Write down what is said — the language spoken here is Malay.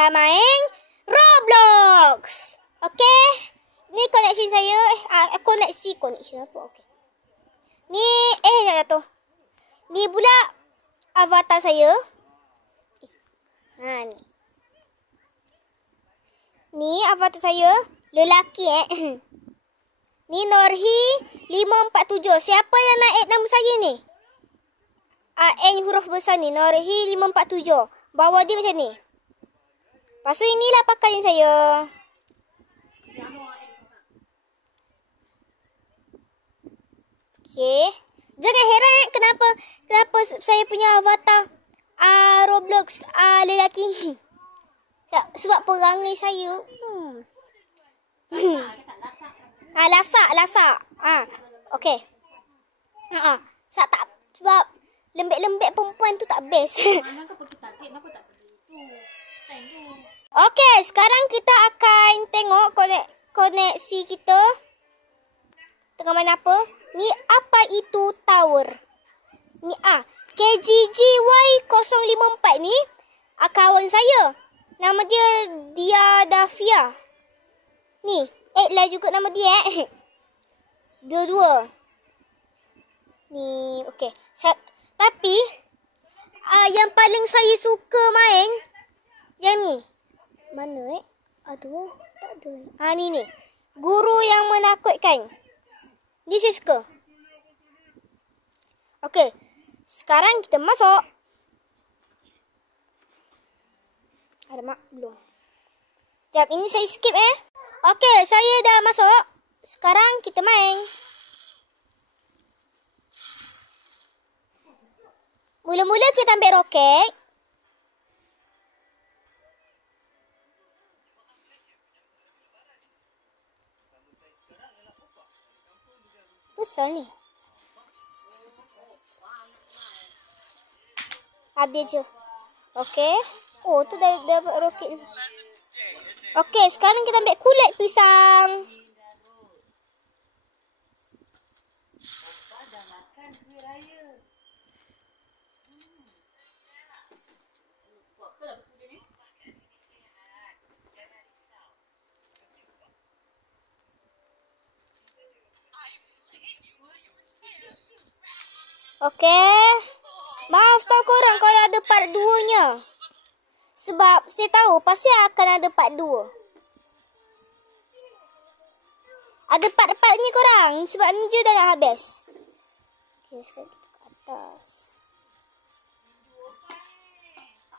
akan main Roblox. Okay. Ni connection saya. Connection apa? Okay. Ni, jangan jatuh. Ni pula avatar saya. Ni. Ni avatar saya. Lelaki Ni Norhi 547. Siapa yang nak add nama saya ni? N huruf besar ni. Norhi 547. Bawah dia macam ni. Lepas tu inilah pakaian saya. Okay. Jangan heran kenapa saya punya avatar Roblox lelaki ni. Sebab perangai saya. Lasak. Okay. Sebab lembek-lembek perempuan tu tak best. Okay, sekarang kita akan tengok koneksi kita. Tengah main apa? Ni apa itu tower? Ni KGGY054 ni kawan saya. Nama dia Davia. Ni, add lah juga nama dia Dua-dua. Ni, okay. Tapi yang paling saya suka main yang ni. Mana Aduh, tak ada. Ni. Guru yang menakutkan. Ni saya suka. Okay. Sekarang kita masuk. Ada mak? Belum. Sekejap, ini saya skip Okay, saya dah masuk. Sekarang kita main. Mula-mula kita ambil roket. Besar ni. Habis je. Okay. Oh, tu dah dapat roket. Okay, sekarang kita ambil kulit pisang. Okay. Maaf tau korang kalau ada part 2-nya. Sebab saya tahu pasti akan ada part 2. Ada part-partnya korang. Sebab ni je dah nak habis. Okay, sekarang kita ke atas.